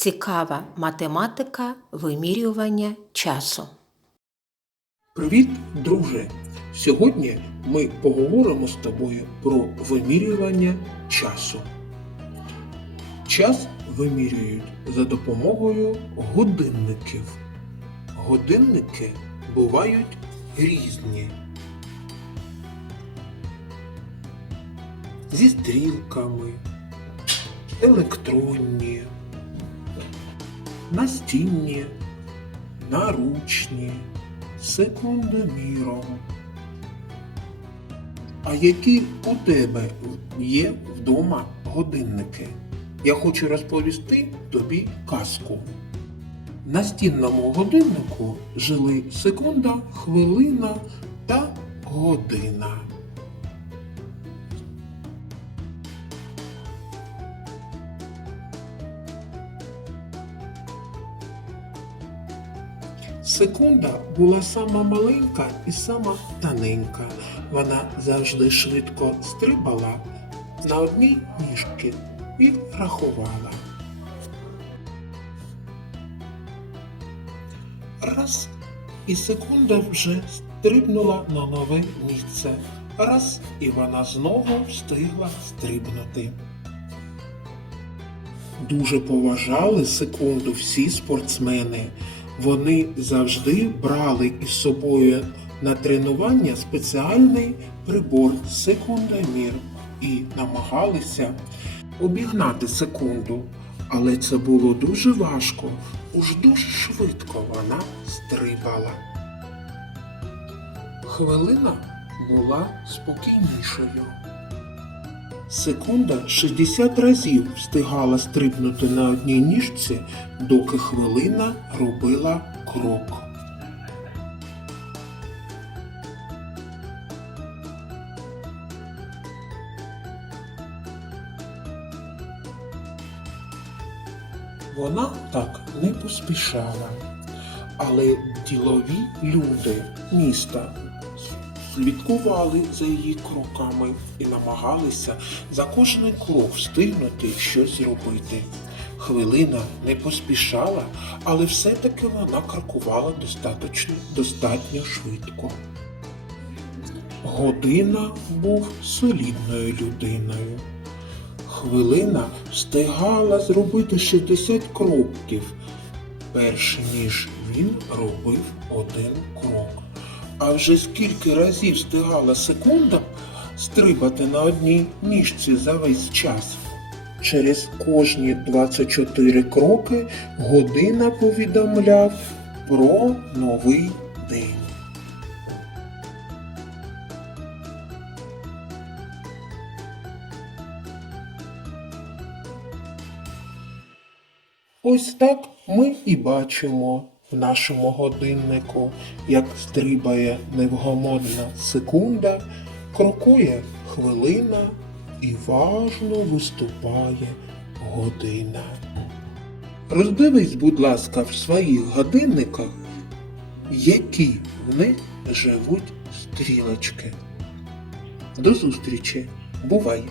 Цікава математика вимірювання часу. Привіт, друже! Сьогодні ми поговоримо з тобою про вимірювання часу. Час вимірюють за допомогою годинників. Годинники бувають різні. Зі стрілками, електронні, настінні, наручні, секундоміром. А які у тебе є вдома годинники? Я хочу розповісти тобі казку. На стінному годиннику жили секунда, хвилина та година. Секунда була сама маленька і сама тоненька. Вона завжди швидко стрибала на одній ніжці і рахувала. Раз, і секунда вже стрибнула на нове місце. Раз, і вона знову встигла стрибнути. Дуже поважали секунду всі спортсмени. Вони завжди брали із собою на тренування спеціальний прибор секундомір і намагалися обігнати секунду. Але це було дуже важко, уж дуже швидко вона стрибала. Хвилина була спокійнішою. Секунда 60 разів встигала стрибнути на одній ніжці, доки хвилина робила крок. Вона так не поспішала, але ділові люди міста слідкували за її кроками і намагалися за кожний крок встигнути щось робити. Хвилина не поспішала, але все-таки вона крокувала достатньо, достатньо швидко. Година був солідною людиною. Хвилина встигала зробити 60 кроків, перш ніж він робив один крок. А вже скільки разів встигала секунда стрибати на одній ніжці за весь час. Через кожні 24 кроки година повідомляв про новий день. Ось так ми і бачимо в нашому годиннику, як стрибає невгомонна секунда, крокує хвилина і важно виступає година. Роздивись, будь ласка, в своїх годинниках, які в них живуть стрілочки. До зустрічі! Бувай!